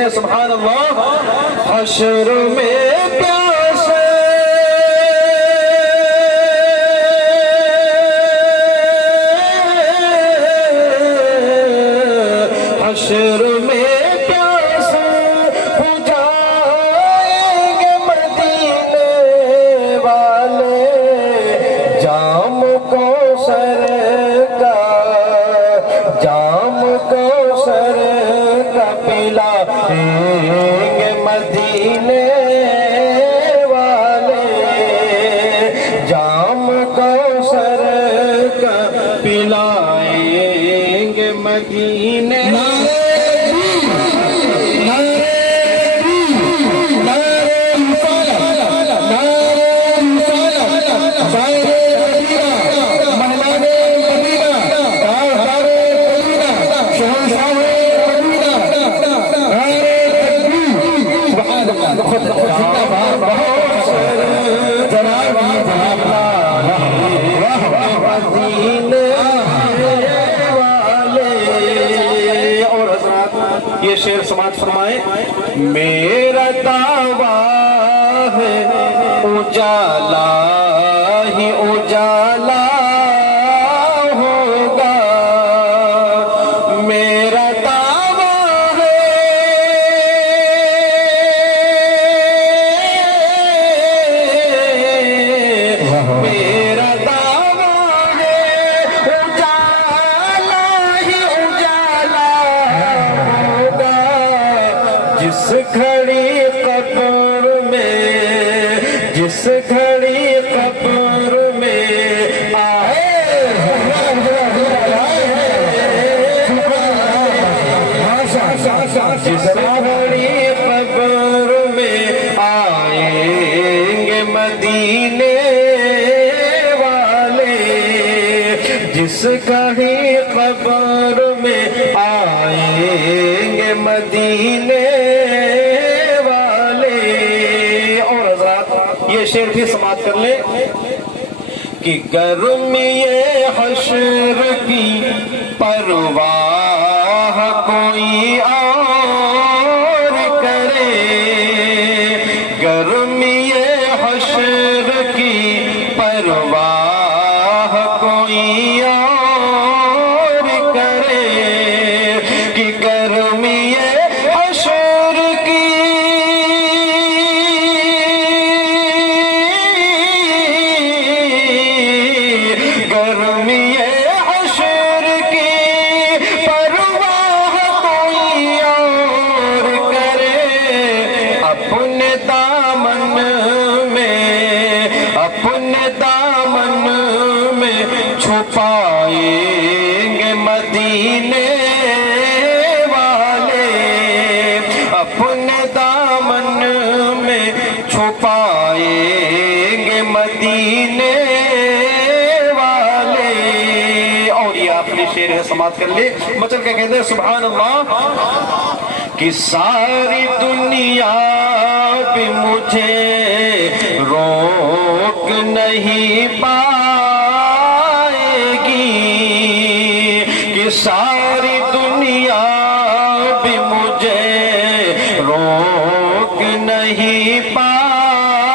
کہتے ہیں سبحان اللہ. حشر میں پیاسے حشر میں پیاسے ہو جائیں گے مدینے والے. جام کوثر کا جام کوثر کا پلائیں گے مدینے والے. جام کوثر کا پلائیں گے مدینے. یہ شعر سماعت فرمائے. میرا دعویٰ ہے اجالا ہی اجالا ہوگا. میرا دعویٰ ہے میرا دعویٰ ہے اجالا ہی اجالا ہوگا. جس گھڑی قبر میں جس گھڑی قبر میں آئے جس گھڑی قبر میں آئیں گے مدینے والے. جس گھڑی قبر میں آئیں گے مدینے والے. اور حضرات یہ شعر بھی سماعت کر لیں کہ گرمی حشر کی پرواہ کوئی اور کرے. گرمی حشر کی پرواہ کوئی اور کرے. کہ گرمی حشر کی گرمی حشر کی پرواہ کوئی اور کرے. اپنے دامن میں چھپائیں گے مدینے والے. اپنے دامن میں چھپائیں گے مدینے والے. اور یہ آخری شعر ہے سماعت کر لے. مچل کے کہتے ہیں سبحان اللہ کہ ساری دنیا بھی مجھے روک نہیں پائے گی. کہ ساری دنیا بھی مجھے روک نہیں پائے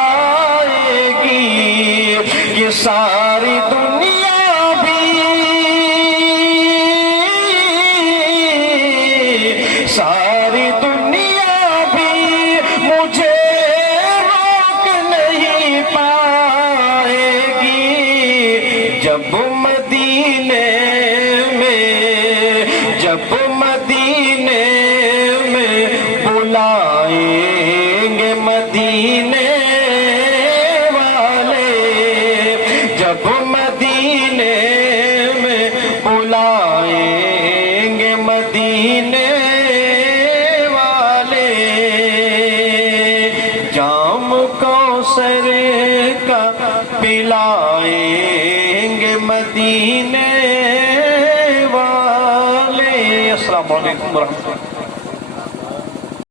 گی. کہ ساری دنیا بھی ساری دنیا بھی مجھے روک نہیں پائے گی. جب مدینے میں بلائیں گے مدینے والے. جب مدینے میں بلائیں گے مدینے والے. جام کوثر کا پلائیں گے مدینے والے. السلام علیکم ورحمۃ اللہ.